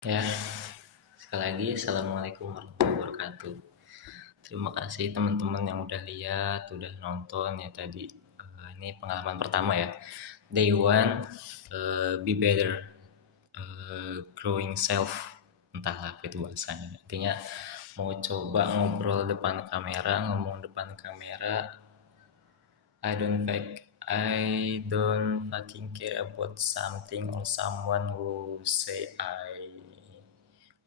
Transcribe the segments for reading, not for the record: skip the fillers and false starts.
Ya, sekali lagi Assalamualaikum warahmatullahi wabarakatuh. Terima kasih teman-teman yang udah lihat, udah nonton ya tadi. Ini pengalaman pertama ya. Day one, be better, growing self. Entahlah apa itu bahasanya. Intinya mau coba ngobrol depan kamera, ngomong depan kamera. I don't fucking care about something or someone who say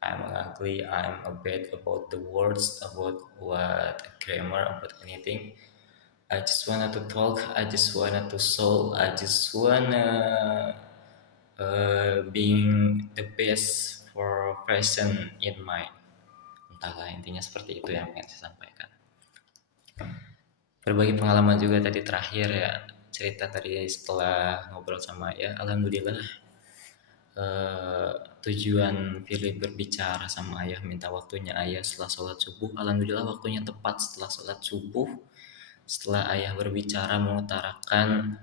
I'm ugly, I'm a bad about the words, about what grammar, about anything. I just wanna to talk, I just wanna to solve, I just wanna being the best for present in mind. Entahlah intinya seperti itu yang ingin saya sampaikan. Berbagi pengalaman juga tadi terakhir ya, cerita tadi setelah ngobrol sama ya, alhamdulillah eh, tujuan Philip berbicara sama ayah, minta waktunya ayah setelah sholat subuh. Alhamdulillah waktunya tepat setelah sholat subuh. Setelah ayah berbicara mengutarakan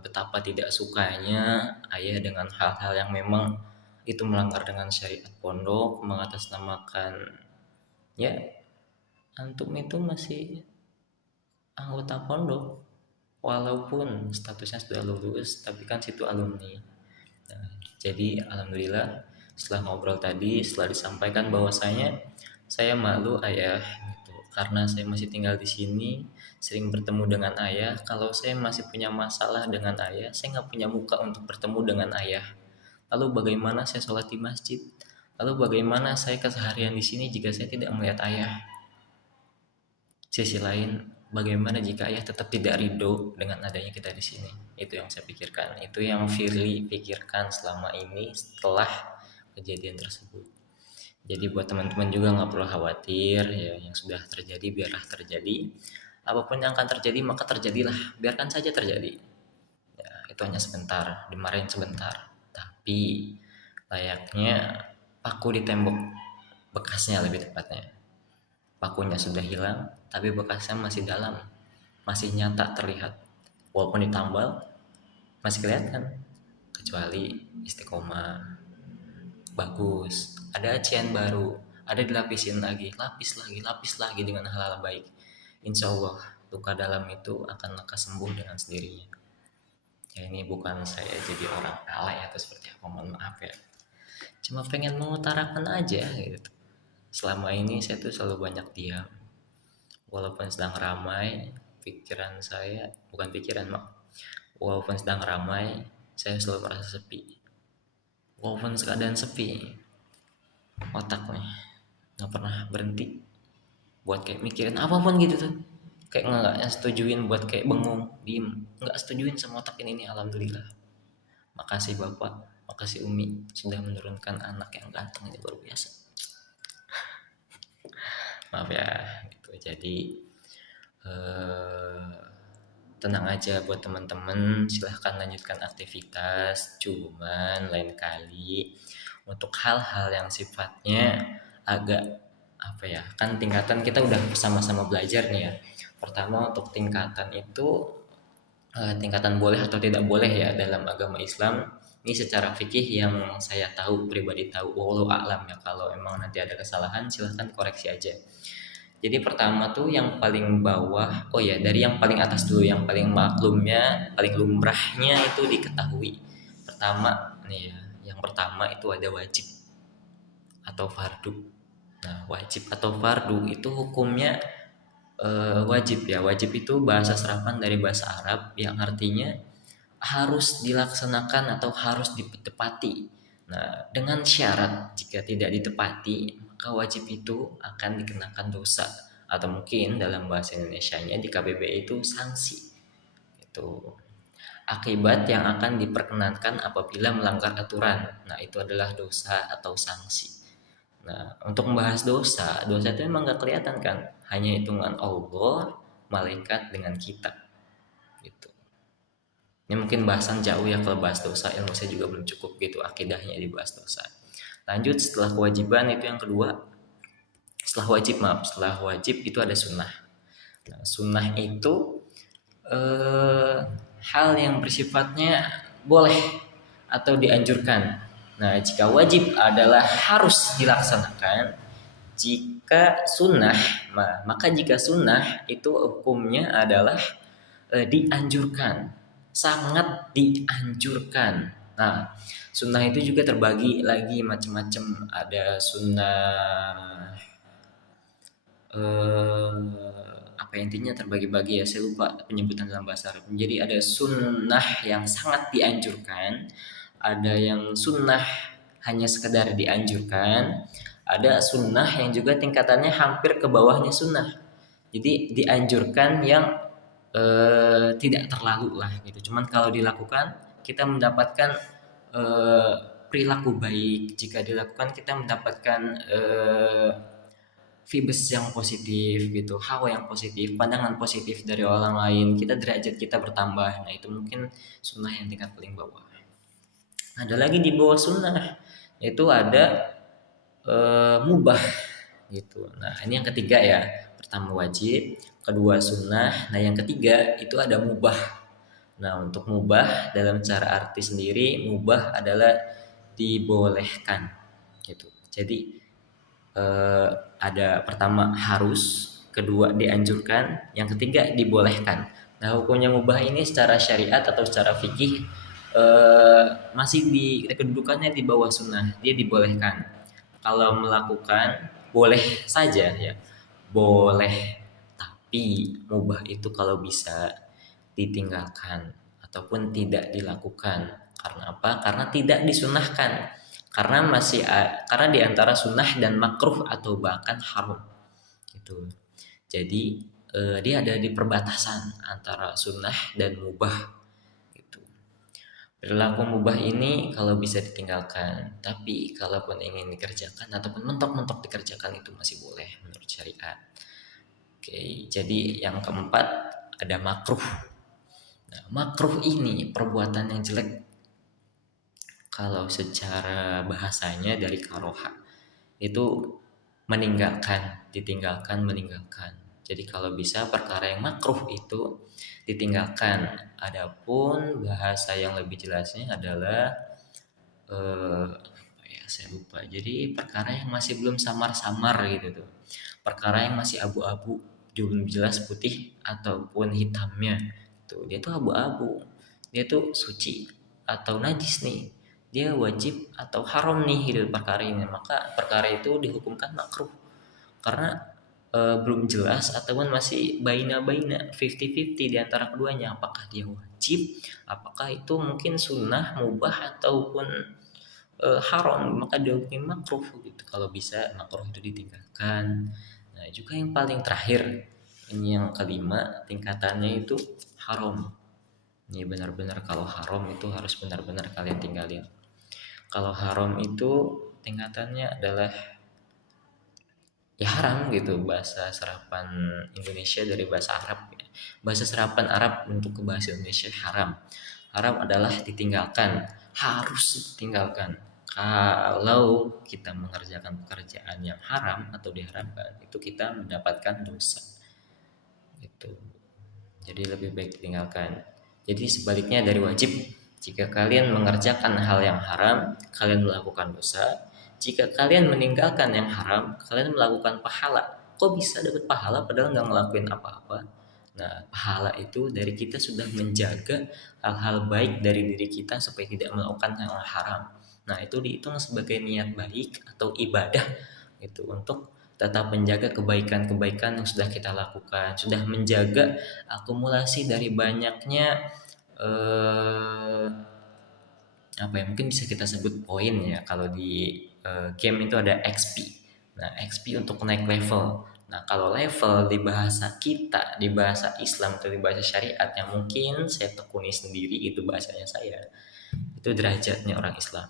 betapa tidak sukanya ayah dengan hal-hal yang memang itu melanggar dengan syariat pondok, mengatasnamakan ya antum itu masih anggota pondok walaupun statusnya sudah lulus tapi kan situ alumni. Nah, jadi alhamdulillah setelah ngobrol tadi, setelah disampaikan bahwasanya saya malu ayah gitu karena saya masih tinggal di sini, sering bertemu dengan ayah. Kalau saya masih punya masalah dengan ayah, saya nggak punya muka untuk bertemu dengan ayah. Lalu bagaimana saya sholat di masjid? Lalu bagaimana saya keseharian di sini jika saya tidak melihat ayah? Sisi lain, bagaimana jika ayah tetap tidak ridho dengan adanya kita di sini? Itu yang saya pikirkan. Itu yang Firly pikirkan selama ini setelah kejadian tersebut. Jadi buat teman-teman juga nggak perlu khawatir ya, yang sudah terjadi biarlah terjadi. Apapun yang akan terjadi maka terjadilah, biarkan saja terjadi. Ya, itu hanya sebentar, dimarahin sebentar. Tapi layaknya paku di tembok, bekasnya lebih tepatnya. Pakunya sudah hilang, tapi bekasnya masih dalam, masih nyata terlihat. Walaupun ditambal, masih kelihatan. Kecuali istiqomah, bagus. Ada acian baru, ada dilapisin lagi, lapis lagi dengan hal-hal baik. Insya Allah, luka dalam itu akan lekas sembuh dengan sendirinya. Ya ini bukan saya jadi orang alay atau seperti apa, mohon maaf ya. Cuma pengen mengutarakan aja gitu. Selama ini saya tuh selalu banyak diam, walaupun sedang ramai pikiran saya, bukan pikiran mak, walaupun sedang ramai saya selalu merasa sepi. Walaupun keadaan sepi, otak nih nggak pernah berhenti buat kayak mikirin apapun gitu tuh, kayak nggak setujuin buat kayak bengong diem, nggak setujuin sama otak ini. Alhamdulillah, makasih bapak, makasih umi sudah menurunkan anak yang ganteng ini, luar biasa. Maaf ya gitu. Jadi eh, tenang aja buat teman-teman, silahkan lanjutkan aktivitas, cuman lain kali untuk hal-hal yang sifatnya agak apa ya, kan tingkatan kita udah sama-sama belajar nih ya. Pertama untuk tingkatan itu tingkatan boleh atau tidak boleh ya dalam agama Islam. Ini secara fikih yang saya tahu, pribadi tahu, wallahu a'lam ya. Kalau emang nanti ada kesalahan silahkan koreksi aja. Jadi pertama tuh yang paling bawah, oh ya dari yang paling atas dulu, yang paling maklumnya, paling lumrahnya itu diketahui. Pertama nih ya, yang pertama itu ada wajib atau fardu. Nah wajib atau fardu itu hukumnya wajib ya. Wajib itu bahasa serapan dari bahasa Arab yang artinya harus dilaksanakan atau harus ditepati. Nah dengan syarat jika tidak ditepati maka wajib itu akan dikenakan dosa, atau mungkin dalam bahasa Indonesianya di KBBI itu sanksi. Itu akibat yang akan diperkenankan apabila melanggar aturan. Nah itu adalah dosa atau sanksi. Nah untuk membahas dosa, dosa itu memang gak kelihatan kan, hanya hitungan Allah, malaikat dengan kita gitu. Ini mungkin bahasan jauh ya, kalau bahas dosa ilmu saya juga belum cukup gitu akidahnya dibahas dosa. Lanjut setelah kewajiban itu yang kedua, setelah wajib itu ada sunnah. Nah, sunnah itu hal yang bersifatnya boleh atau dianjurkan. Nah, jika wajib adalah harus dilaksanakan, jika sunnah, maka jika sunnah itu hukumnya adalah dianjurkan, sangat dianjurkan. Nah, sunnah itu juga terbagi lagi macam-macam. Ada sunnah apa intinya terbagi-bagi ya, saya lupa penyebutan dalam bahasa Arab. Jadi ada sunnah yang sangat dianjurkan, ada yang sunnah hanya sekedar dianjurkan, ada sunnah yang juga tingkatannya hampir ke bawahnya sunnah. Jadi dianjurkan yang tidak terlalu lah gitu. Cuman kalau dilakukan kita mendapatkan eh, perilaku baik. Jika dilakukan kita mendapatkan vibes yang positif gitu, hawa yang positif, pandangan positif dari orang lain, kita derajat kita bertambah. Nah itu mungkin sunnah yang tingkat paling bawah. Ada lagi di bawah sunnah, yaitu ada mubah gitu. Nah ini yang ketiga ya, pertama wajib, kedua sunnah, nah yang ketiga itu ada mubah. Nah untuk mubah dalam cara arti sendiri, mubah adalah dibolehkan gitu. Jadi ada pertama harus, kedua dianjurkan, yang ketiga dibolehkan. Nah hukumnya mubah ini secara syariat atau secara fikih masih di kedudukannya di bawah sunnah, dia dibolehkan. Kalau melakukan boleh saja ya, boleh. Tapi mubah itu kalau bisa ditinggalkan ataupun tidak dilakukan. Karena apa? Karena tidak disunahkan. Karena di antara sunnah dan makruh atau bahkan haram gitu. Jadi dia ada di perbatasan antara sunnah dan mubah gitu. Perilaku mubah ini kalau bisa ditinggalkan, tapi kalaupun ingin dikerjakan ataupun mentok-mentok dikerjakan itu masih boleh menurut syariat. Oke, jadi yang keempat ada makruh. Nah, makruh ini perbuatan yang jelek kalau secara bahasanya dari karoha itu meninggalkan, ditinggalkan, meninggalkan. Jadi kalau bisa perkara yang makruh itu ditinggalkan. Adapun bahasa yang lebih jelasnya adalah saya lupa. Jadi perkara yang masih belum samar-samar gitu tuh. Perkara yang masih abu-abu, belum jelas putih ataupun hitamnya. Tuh, dia tuh abu-abu. Dia tuh suci atau najis nih. Dia wajib atau haram nih gitu perkara ini. Maka perkara itu dihukumkan makruh. Karena belum jelas ataupun masih baina-baina 50-50 di antara keduanya, apakah dia wajib, apakah itu mungkin sunnah, mubah ataupun haram, maka dihukum makruh gitu. Kalau bisa makruh itu ditinggalkan. Nah juga yang paling terakhir, ini yang kelima, tingkatannya itu haram. Ini benar-benar kalau haram itu harus benar-benar kalian tinggalin. Kalau haram itu tingkatannya adalah ya haram gitu, bahasa serapan Indonesia dari bahasa Arab ya. Bahasa serapan Arab untuk ke bahasa Indonesia haram. Haram adalah ditinggalkan, harus ditinggalkan. Kalau kita mengerjakan pekerjaan yang haram atau diharamkan, itu kita mendapatkan dosa gitu. Jadi lebih baik ditinggalkan. Jadi sebaliknya dari wajib, jika kalian mengerjakan hal yang haram, kalian melakukan dosa. Jika kalian meninggalkan yang haram, kalian melakukan pahala. Kok bisa dapat pahala padahal nggak ngelakuin apa-apa? Nah, pahala itu dari kita sudah menjaga hal-hal baik dari diri kita supaya tidak melakukan hal haram. Nah, itu dihitung sebagai niat baik atau ibadah itu untuk tetap menjaga kebaikan-kebaikan yang sudah kita lakukan, sudah menjaga akumulasi dari banyaknya eh, apa ya, mungkin bisa kita sebut poin ya. Kalau di game itu ada XP. Nah, XP untuk naik level. Nah, kalau level di bahasa kita, di bahasa Islam atau di bahasa syariat yang mungkin saya tekuni sendiri, itu bahasanya saya, itu derajatnya orang Islam.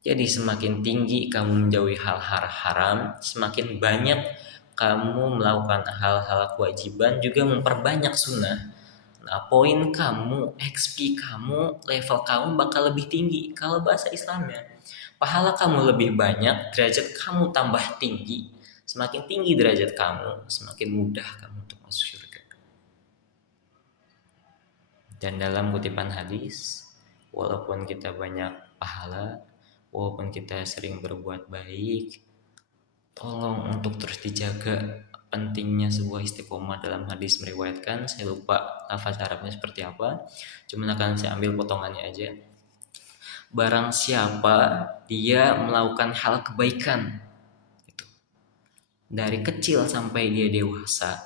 Jadi semakin tinggi kamu menjauhi hal-hal haram, semakin banyak kamu melakukan hal-hal kewajiban, juga memperbanyak sunnah. Nah, poin kamu, XP kamu, level kamu bakal lebih tinggi. Kalau bahasa Islamnya, pahala kamu lebih banyak, derajat kamu tambah tinggi. Semakin tinggi derajat kamu, semakin mudah kamu untuk masuk surga. Dan dalam kutipan hadis, walaupun kita banyak pahala, walaupun kita sering berbuat baik, tolong untuk terus dijaga pentingnya sebuah istiqomah. Dalam hadis meriwayatkan, saya lupa lafaz Arabnya seperti apa, cuman akan saya ambil potongannya aja. Barang siapa dia melakukan hal kebaikan gitu, dari kecil sampai dia dewasa,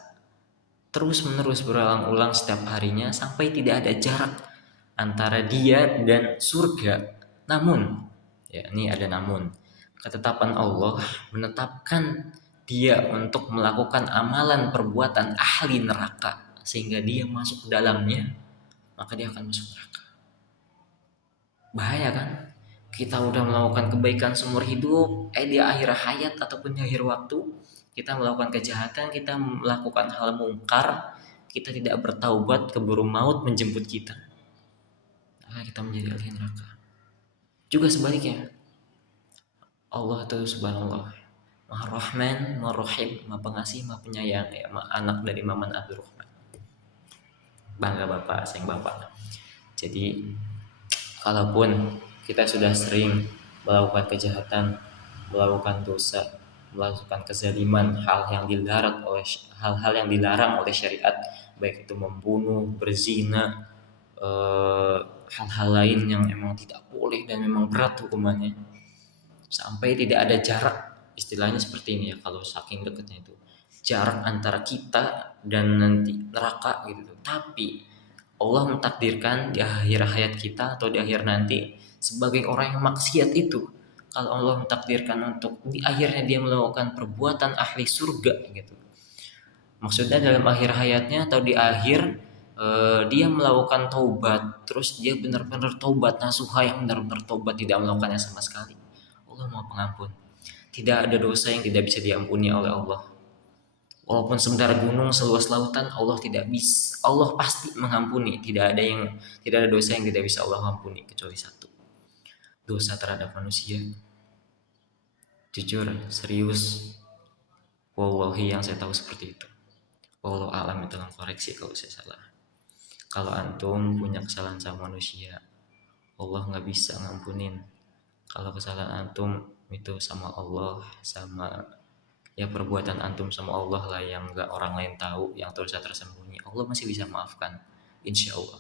terus menerus berulang-ulang setiap harinya sampai tidak ada jarak antara dia dan surga. Namun, ya ini ada namun, ketetapan Allah menetapkan dia untuk melakukan amalan perbuatan ahli neraka sehingga dia masuk ke dalamnya, maka dia akan masuk neraka. Bahaya kan? Kita udah melakukan kebaikan seumur hidup, di akhir hayat ataupun di akhir waktu kita melakukan kejahatan, kita melakukan hal mungkar, kita tidak bertaubat, keburu maut menjemput kita, maka kita menjadi ahli neraka. Juga sebaliknya, Allah itu subhanallah Maha Rahman, Maha Rahim, Maha Pengasih, Maha Penyayang, ya, anak dari Maman Abdurrahman. Bangga bapak, sayang bapak. Jadi kalaupun kita sudah sering melakukan kejahatan, melakukan dosa, melakukan kezaliman, hal-hal yang dilarang oleh syariat, baik itu membunuh, berzina, hal-hal lain yang memang tidak boleh dan memang berat hukumannya, sampai tidak ada jarak, istilahnya seperti ini ya, kalau saking dekatnya itu jarak antara kita dan nanti neraka gitu. Tapi Allah mentakdirkan di akhir hayat kita atau di akhir nanti sebagai orang yang maksiat itu, kalau Allah mentakdirkan untuk di akhirnya dia melakukan perbuatan ahli surga gitu, maksudnya dalam akhir hayatnya atau di akhir dia melakukan taubat, terus dia benar-benar taubat nasuha, yang benar-benar taubat, tidak melakukannya sama sekali, Allah Maha Pengampun. Tidak ada dosa yang tidak bisa diampuni oleh Allah. Walaupun sebesar gunung, seluas lautan, Allah pasti mengampuni. Tidak ada dosa yang tidak bisa Allah ampuni kecuali satu, dosa terhadap manusia. Jujur, serius, wallahi yang saya tahu seperti itu. Wallahu a'lam, tolong koreksi kalau saya salah. Kalau antum punya kesalahan sama manusia, Allah nggak bisa ngampunin. Kalau kesalahan antum itu sama Allah, sama ya perbuatan antum sama Allah lah yang nggak orang lain tahu, yang dosa tersembunyi, Allah masih bisa maafkan, insya Allah.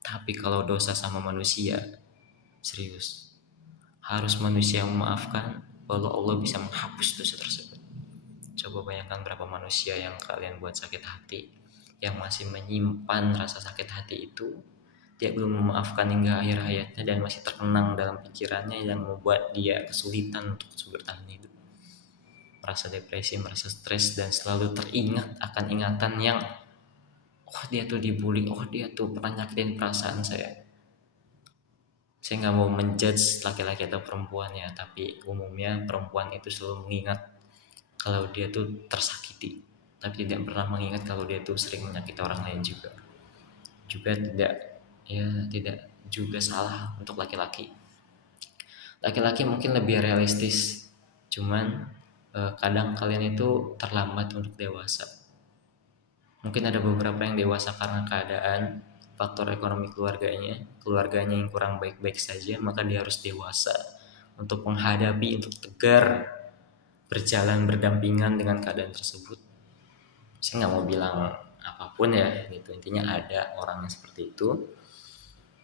Tapi kalau dosa sama manusia, serius, harus manusia yang memaafkan, baru Allah bisa menghapus dosa tersebut. Coba bayangkan berapa manusia yang kalian buat sakit hati, yang masih menyimpan rasa sakit hati itu, dia belum memaafkan hingga akhir hayatnya dan masih terkenang dalam pikirannya, yang membuat dia kesulitan untuk bertahan hidup, merasa depresi, merasa stres, dan selalu teringat akan ingatan yang dia tuh dibully, dia tuh pernah nyakitin perasaan saya. Saya nggak mau menjudge laki-laki atau perempuan ya, tapi umumnya perempuan itu selalu mengingat kalau dia tuh tersakiti, tapi tidak pernah mengingat kalau dia tuh sering menyakiti orang lain juga tidak juga salah untuk laki-laki. Laki-laki mungkin lebih realistis, cuman kadang kalian itu terlambat untuk dewasa. Mungkin ada beberapa yang dewasa karena keadaan faktor ekonomi keluarganya yang kurang baik-baik saja, maka dia harus dewasa untuk menghadapi, untuk tegar berjalan berdampingan dengan keadaan tersebut. Saya nggak mau bilang apapun ya, gitu. Intinya ada orang yang seperti itu,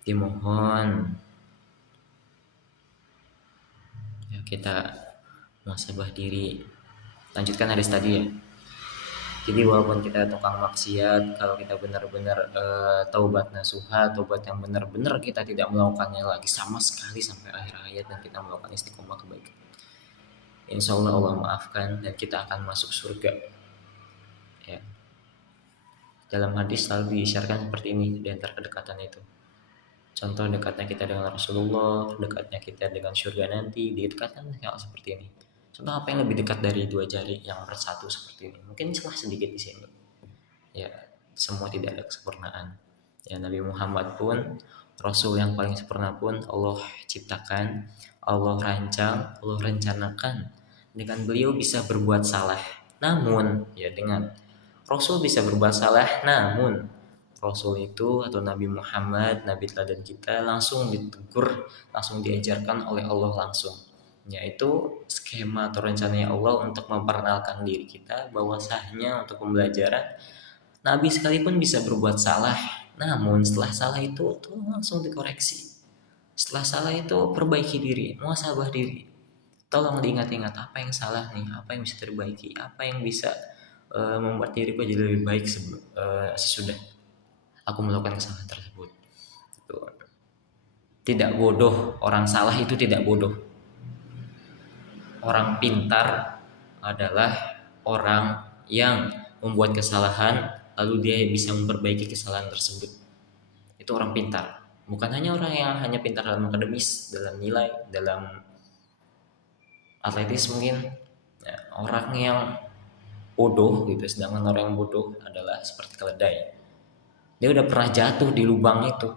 dimohon ya kita muhasabah diri. Lanjutkan hadis tadi ya. Jadi walaupun kita tukang maksiat, kalau kita benar-benar taubat nasuha, taubat yang benar-benar kita tidak melakukannya lagi sama sekali sampai akhir hayat, dan kita melakukan istiqomah kebaikan, insya Allah Allah maafkan dan kita akan masuk surga ya. Dalam hadis selalu diisyaratkan seperti ini di antara kedekatan itu. Contoh dekatnya kita dengan Rasulullah, dekatnya kita dengan surga nanti, didekatkan hal seperti ini. Contoh apa yang lebih dekat dari dua jari yang bersatu seperti ini? Mungkin celah sedikit di sini. Ya, semua tidak ada kesempurnaan. Ya, Nabi Muhammad pun, Rasul yang paling sempurna pun Allah ciptakan, Allah rancang, Allah rencanakan. Dengan beliau bisa berbuat salah. Namun, ya dengan Rasul bisa berbuat salah, namun Rasul itu atau Nabi Muhammad, Nabi teladan kita, langsung ditegur, langsung diajarkan oleh Allah langsung, yaitu skema atau rencananya Allah untuk memperkenalkan diri kita bahwa sahnya untuk pembelajaran. Nabi sekalipun bisa berbuat salah, namun setelah salah itu tuh langsung dikoreksi. Setelah salah itu perbaiki diri, muhasabah diri. Tolong diingat-ingat apa yang salah nih, apa yang bisa diperbaiki, apa yang bisa membuat diriku jadi lebih baik sesudah aku melakukan kesalahan tersebut. Tuh. Tidak bodoh, orang salah itu tidak bodoh. Orang pintar adalah orang yang membuat kesalahan lalu dia bisa memperbaiki kesalahan tersebut. Itu orang pintar. Bukan hanya orang yang hanya pintar dalam akademis, dalam nilai, dalam atletis mungkin. Ya, orang yang bodoh gitu, sedangkan orang yang bodoh adalah seperti keledai. Dia udah pernah jatuh di lubang itu.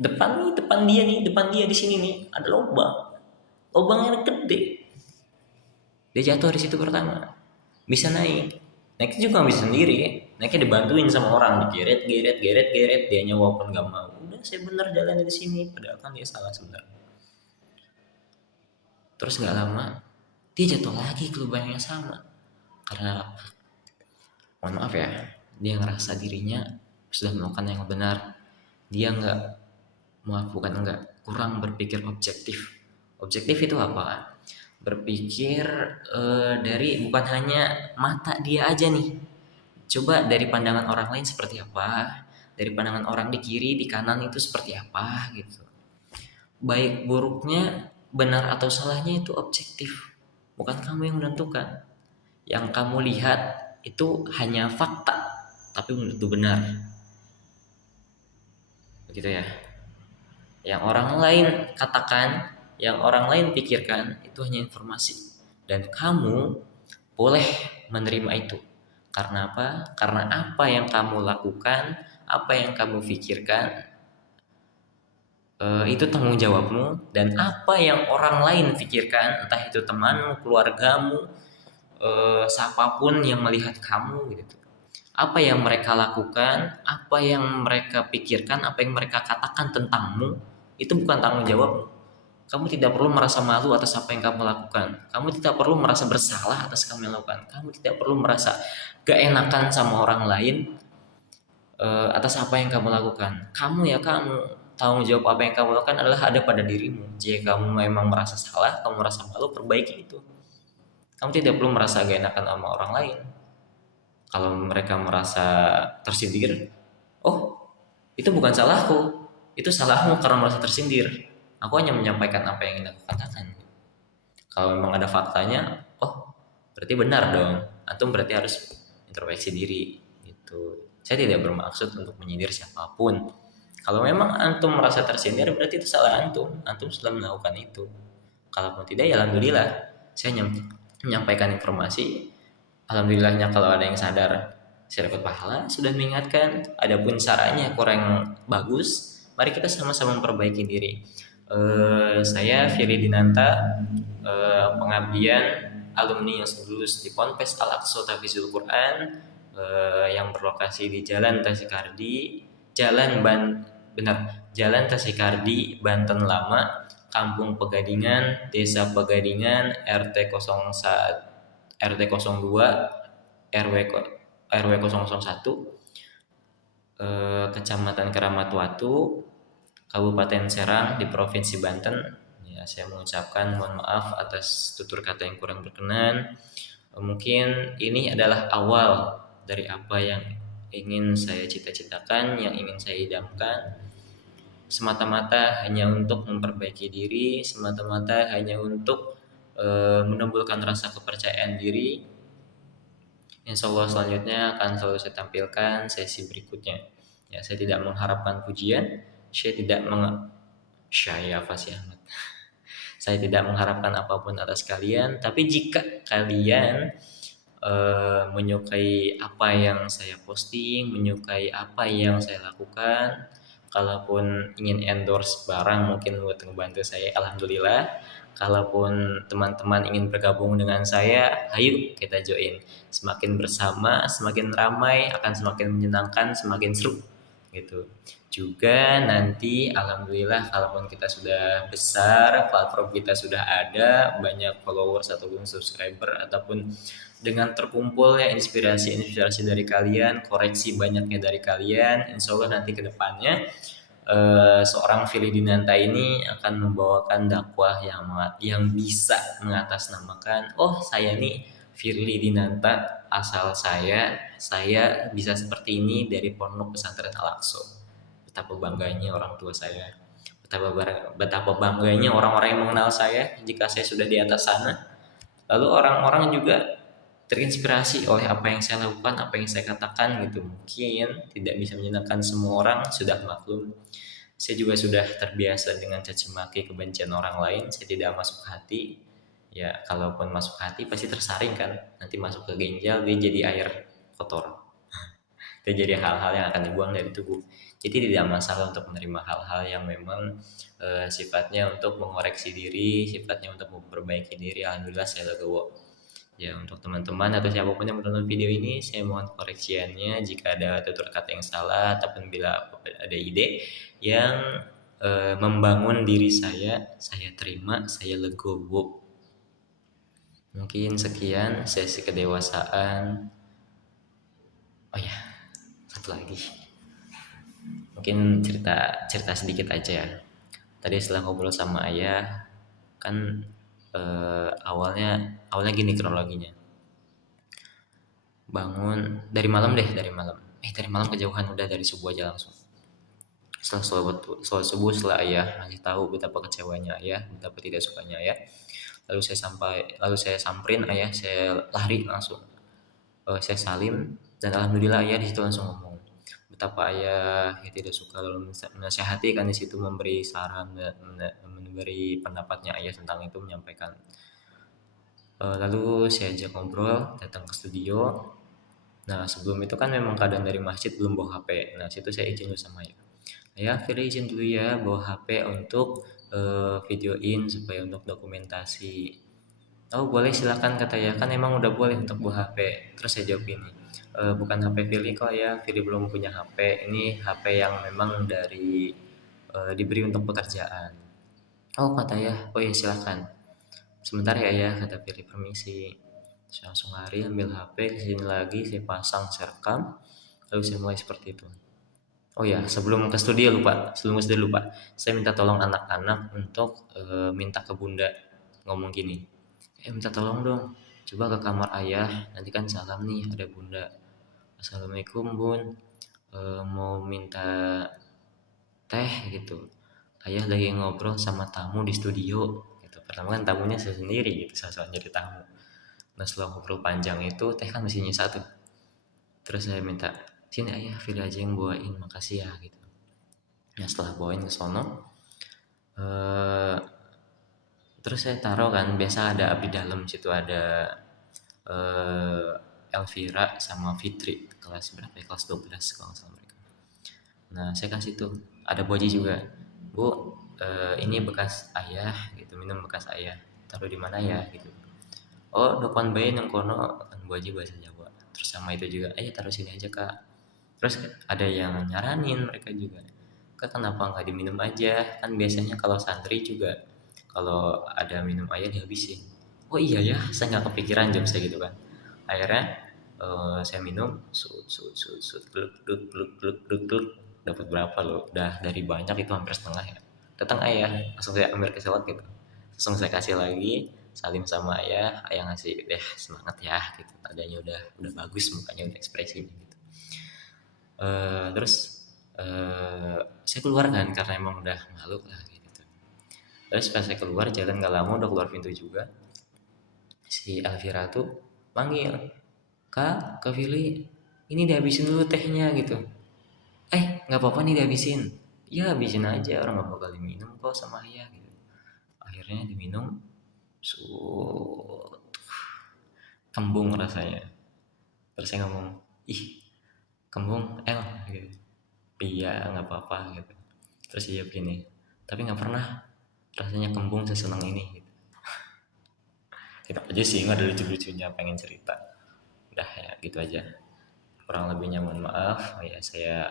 Depan dia di sini nih ada lubang. Lubangnya gede. Dia jatuh di situ pertama. Bisa naik. Naik juga nggak bisa sendiri. Naiknya dibantuin sama orang, digeret, dia nyawa pun nggak mau. Udah saya bener jalan di sini, padahal kan dia salah sebenarnya. Terus nggak lama dia jatuh lagi ke lubang yang sama. Karena mohon maaf ya, dia ngerasa dirinya sudah melakukan yang benar. Dia kurang berpikir objektif. Objektif itu apa? Berpikir dari bukan hanya mata dia aja nih. Coba dari pandangan orang lain seperti apa, dari pandangan orang di kiri, di kanan itu seperti apa gitu. Baik buruknya, benar atau salahnya itu objektif. Bukan kamu yang menentukan. Yang kamu lihat itu hanya fakta, tapi belum tentu benar. Begitu ya. Yang orang lain katakan, yang orang lain pikirkan itu hanya informasi. Dan kamu boleh menerima itu. Karena apa? Karena apa yang kamu lakukan, apa yang kamu pikirkan, itu tanggung jawabmu. Dan apa yang orang lain pikirkan, entah itu temanmu, keluargamu, siapapun yang melihat kamu gitu, apa yang mereka lakukan, apa yang mereka pikirkan, apa yang mereka katakan tentangmu, itu bukan tanggung jawabmu. Kamu tidak perlu merasa malu atas apa yang kamu lakukan. Kamu tidak perlu merasa bersalah atas kamu yang lakukan. Kamu tidak perlu merasa gak enakan sama orang lain atas apa yang kamu lakukan. Kamu tanggung jawab apa yang kamu lakukan adalah ada pada dirimu. Jika kamu memang merasa salah, kamu merasa malu, perbaiki itu. Kamu tidak perlu merasa gak enakan sama orang lain. Kalau mereka merasa tersindir, oh itu bukan salahku, itu salahmu karena merasa tersindir. Aku hanya menyampaikan apa yang ingin aku katakan. Kalau memang ada faktanya, oh berarti benar dong. Antum berarti harus introspeksi diri gitu. Saya tidak bermaksud untuk menyindir siapapun. Kalau memang antum merasa tersindir, berarti itu salah antum. Antum sudah melakukan itu. Kalaupun tidak, ya alhamdulillah. Saya menyampaikan informasi. Alhamdulillahnya kalau ada yang sadar, saya dapat pahala. Sudah mengingatkan. Adapun caranya kurang bagus, mari kita sama-sama memperbaiki diri. Saya Firly Dinanta, pengabdian alumni yang lulus di Ponpes Al-Aqsa Tahfidzul Quran, yang berlokasi di Jalan Tasikardi, Jalan Tasikardi, Banten Lama, Kampung Pegadingan, Desa Pegadingan, RT 01, RT 02, RW 001, Kecamatan Keramat Watu, Kabupaten Serang di Provinsi Banten. Ya, saya mengucapkan mohon maaf atas tutur kata yang kurang berkenan. Mungkin ini adalah awal dari apa yang ingin saya cita-citakan, yang ingin saya idamkan. Semata-mata hanya untuk memperbaiki diri, semata-mata hanya untuk menumbuhkan rasa kepercayaan diri. Insya Allah selanjutnya akan selalu saya tampilkan sesi berikutnya. Ya, saya tidak mengharapkan pujian. Saya tidak mengharapkan apapun atas kalian, tapi jika kalian menyukai apa yang saya posting, menyukai apa yang saya lakukan, kalaupun ingin endorse barang mungkin buat ngebantu saya, alhamdulillah. Kalaupun teman-teman ingin bergabung dengan saya, ayo kita join. Semakin bersama, semakin ramai, akan semakin menyenangkan, semakin seru. gitu. Juga nanti alhamdulillah kalaupun kita sudah besar, platform kita sudah ada, banyak followers ataupun subscriber, ataupun dengan terkumpulnya inspirasi-inspirasi dari kalian, koreksi banyaknya dari kalian, insya Allah nanti ke depannya seorang Fili Dinanta ini akan membawakan dakwah yang bisa mengatasnamakan, oh saya nih Firly Dinanta, asal saya bisa seperti ini dari Pondok Pesantren Al-Aqsa. Betapa bangganya orang tua saya, betapa bangganya orang-orang yang mengenal saya jika saya sudah di atas sana. Lalu orang-orang juga terinspirasi oleh apa yang saya lakukan, apa yang saya katakan gitu. Mungkin tidak bisa menyenangkan semua orang, sudah maklum. Saya juga sudah terbiasa dengan caci maki kebencian orang lain, saya tidak masuk hati. Ya, kalaupun masuk hati pasti tersaring kan. Nanti masuk ke ginjal, dia jadi air kotor. Dia jadi hal-hal yang akan dibuang dari tubuh. Jadi tidak masalah untuk menerima hal-hal yang memang sifatnya untuk mengoreksi diri, sifatnya untuk memperbaiki diri. Alhamdulillah saya legowo. Ya, untuk teman-teman atau siapapun yang menonton video ini, saya mohon koreksiannya jika ada tutur kata yang salah ataupun bila ada ide yang membangun diri saya terima, saya legowo. Mungkin sekian sesi kedewasaan. Oh ya, satu lagi. Mungkin cerita sedikit aja. Tadi setelah ngobrol sama ayah, kan awalnya gini kronologinya. Bangun dari malam dari malam kejauhan, udah dari subuh aja langsung. Setelah subuh, setelah ayah ngasih tahu betapa kecewanya ayah, betapa tidak sukanya ayah, lalu saya samperin ayah, saya lari langsung, saya salim, dan alhamdulillah ayah di situ langsung ngomong betapa ayah yang tidak suka, lalu menasihati kan, di situ memberi saran dan memberi pendapatnya ayah tentang itu, menyampaikan. Lalu saya ajak ngobrol, datang ke studio. Nah sebelum itu kan memang keadaan dari masjid belum bawa HP. Nah situ saya izin dulu sama ayah, Firly izin dulu ya bawa HP untuk videoin supaya untuk dokumentasi. Oh boleh silakan, kata ya, kan emang udah boleh untuk bawa HP. Terus saya jawab gini, bukan HP Firly kok ya, Firly belum punya HP, ini HP yang memang diberi untuk pekerjaan. Oh kata ya, oh ya silakan. Sebentar ya, kata Firly, permisi. Saya langsung lari ambil HP, kesini lagi saya pasang, saya rekam, lalu saya mulai seperti itu. Oh ya, sebelum ke studio lupa, saya minta tolong anak-anak untuk minta ke bunda, ngomong gini, minta tolong dong, coba ke kamar ayah, nanti kan salam nih, ada bunda. Assalamualaikum bun, mau minta teh gitu, ayah lagi ngobrol sama tamu di studio gitu. Pertama kan tamunya saya sendiri gitu, saya jadi tamu. Nah setelah ngobrol panjang itu, teh kan mestinya satu. Terus saya minta, sini ayah, Firly aja yang bawain, makasih ya gitu. Nah setelah bawain ke sono, terus saya taruh kan, biasa ada abdi dalam, situ ada Elvira sama Fitri, kelas berapa ya, kelas 12 kalau nggak salah mereka. Nah saya kasih tuh, ada Boji juga, bu ini bekas ayah gitu, minum bekas ayah, taruh di mana ya gitu. Oh depan bayi yang kono, kan Boji bahasa Jawa. Terus sama itu juga, taruh sini aja kak. Terus ada yang nyaranin mereka juga, kak kenapa nggak diminum aja, kan biasanya kalau santri juga kalau ada minum air dihabisin. Oh iya ya, saya nggak kepikiran jam saya gitu kan. Akhirnya saya minum, gluk gluk gluk gluk gluk gluk, dapat berapa loh, udah dari banyak itu hampir setengah ya. Datang ayah, langsung saya ambil keselak gitu, langsung saya kasih lagi, salim sama ayah ngasih deh semangat ya gitu, adanya udah bagus mukanya, udah ekspresinya gitu. Terus saya keluar kan karena emang udah malu lah gitu. Terus pas saya keluar, jalan gak lama udah keluar pintu juga, si Elvira tuh panggil, kak Firly, ini dihabisin dulu tehnya gitu. Nggak apa-apa nih dihabisin. Ya habisin aja, orang nggak bakal diminum kok sama ayah gitu. Akhirnya diminum, kembung rasanya. Terus saya ngomong, ih kembung gitu. Iya nggak apa-apa gitu. Terus dia begini, tapi nggak pernah rasanya kembung sesenang ini gitu. Kita aja sih nggak ada lucu-lucunya, pengen cerita. Udah ya gitu aja. Kurang lebihnya mohon maaf. Ya saya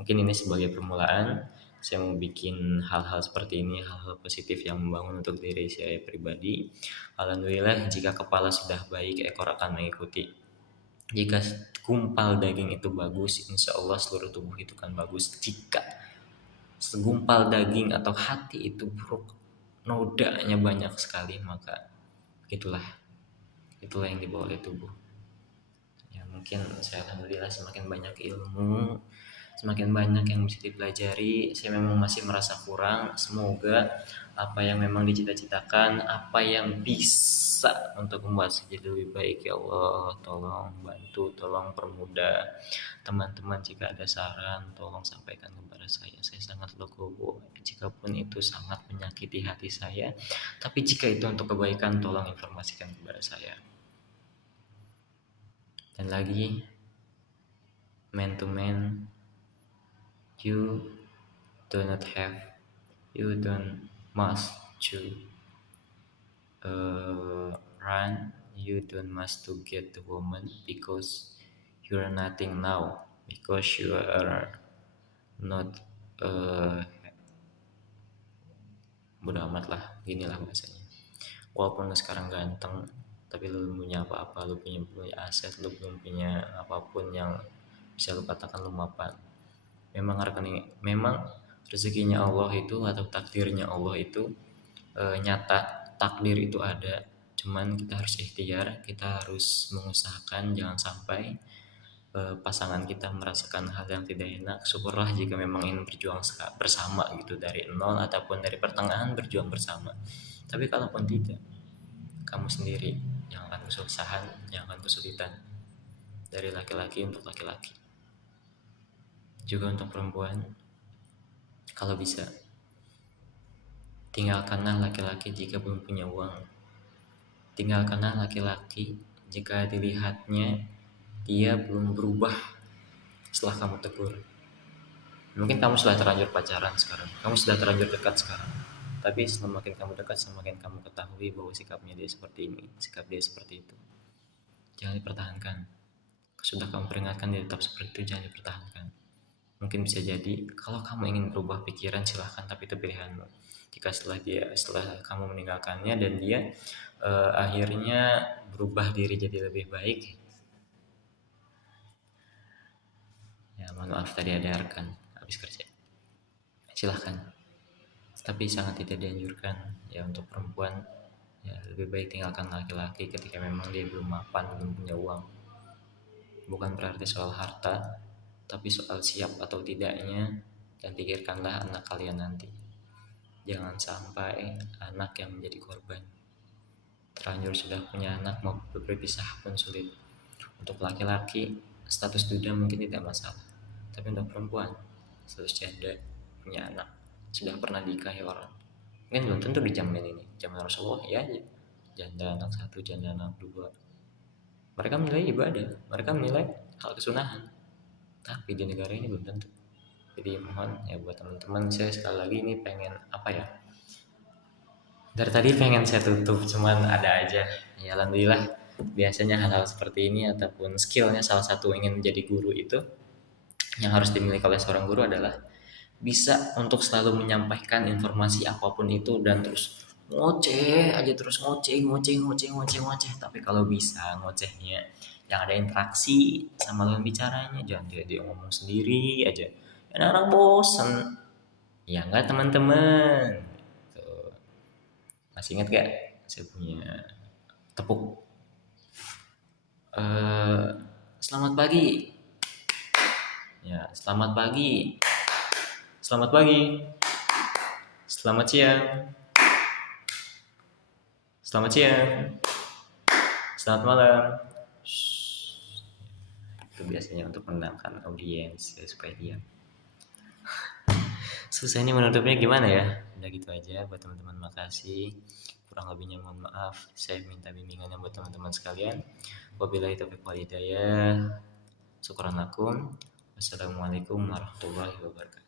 Mungkin ini sebagai permulaan, saya mau bikin hal-hal seperti ini, hal-hal positif yang membangun untuk diri saya pribadi. Alhamdulillah, jika kepala sudah baik, ekor akan mengikuti. Jika gumpal daging itu bagus, insya Allah seluruh tubuh itu kan bagus. Jika segumpal daging atau hati itu buruk, nodanya banyak sekali, maka itulah yang dibawa oleh tubuh. Ya mungkin saya alhamdulillah semakin banyak ilmu, semakin banyak yang bisa dipelajari. Saya memang masih merasa kurang. Semoga apa yang memang dicita-citakan, apa yang bisa untuk membuat saya jadi lebih baik, ya Allah tolong bantu, tolong permudah. Teman-teman jika ada saran tolong sampaikan kepada saya sangat legowo jikapun itu sangat menyakiti hati saya, tapi jika itu untuk kebaikan tolong informasikan kepada saya. Dan lagi, man to man, you don't must to run, you don't must to get the woman, because you are nothing now, because you are not bodo amat lah, ginilah bahasanya. Walaupun lu sekarang ganteng, tapi lu belum punya apa-apa, lu punya aset, lu belum punya apapun yang bisa lu katakan lu mapan. Memang rezekinya Allah itu atau takdirnya Allah itu nyata, takdir itu ada, cuman kita harus ikhtiar, kita harus mengusahakan jangan sampai pasangan kita merasakan hal yang tidak enak. Syukurlah jika memang ingin berjuang bersama gitu, dari nol ataupun dari pertengahan berjuang bersama. Tapi kalaupun tidak, kamu sendiri yang akan kesusahan, yang akan kesulitan. Dari laki-laki untuk laki-laki, juga untuk perempuan. Kalau bisa, tinggalkanlah laki-laki jika belum punya uang. Tinggalkanlah laki-laki jika dilihatnya dia belum berubah setelah kamu tegur. Mungkin kamu sudah terlanjur pacaran sekarang, kamu sudah terlanjur dekat sekarang, tapi semakin kamu dekat, semakin kamu ketahui bahwa sikapnya dia seperti ini, sikap dia seperti itu. Jangan dipertahankan. Sudah kamu peringatkan dia tetap seperti itu, jangan dipertahankan. Mungkin bisa jadi kalau kamu ingin berubah pikiran silahkan, tapi itu pilihanmu. Jika setelah kamu meninggalkannya dan dia akhirnya berubah diri jadi lebih baik, ya mohon maaf tadi ada rekan habis kerja, silahkan. Tapi sangat tidak dianjurkan ya untuk perempuan. Ya lebih baik tinggalkan laki-laki ketika memang dia belum mapan, belum punya uang. Bukan berarti soal harta, tapi soal siap atau tidaknya. Dan pikirkanlah anak kalian nanti. Jangan sampai anak yang menjadi korban. Terlanjur sudah punya anak, mau berpisah pun sulit. Untuk laki-laki status duda mungkin tidak masalah, tapi untuk perempuan status janda, punya anak, sudah pernah nikahi orang, mungkin belum tentu di zaman ini, zaman Rasulullah ya, janda anak satu, janda anak dua. Mereka menilai ibadah, mereka menilai hal kesunahan, tapi di negara ini belum tentu. Jadi mohon ya buat teman-teman, saya sekali lagi ini pengen dari tadi pengen saya tutup, cuman ada aja ya. Alhamdulillah, biasanya hal-hal seperti ini ataupun skillnya salah satu ingin menjadi guru itu yang harus dimiliki oleh seorang guru adalah bisa untuk selalu menyampaikan informasi apapun itu dan terus ngoceh aja, terus ngoceh. Tapi kalau bisa ngocehnya yang ada interaksi sama lawan bicaranya, jangan dia ngomong sendiri aja, dan orang bosen ya enggak teman-teman. Tuh. Masih ingat gak saya punya tepuk selamat pagi ya, selamat pagi, selamat pagi, selamat siang, selamat siang, selamat malam. Itu biasanya untuk menenangkan audiens ya, supaya diam. Susah ini menutupnya gimana ya. Udah gitu aja buat teman-teman, makasih. Kurang lebihnya mohon maaf. Saya minta bimbingannya buat teman-teman sekalian. Wabillahi taufiq wal hidayah. Syukran lakum. Wassalamualaikum warahmatullahi wabarakatuh.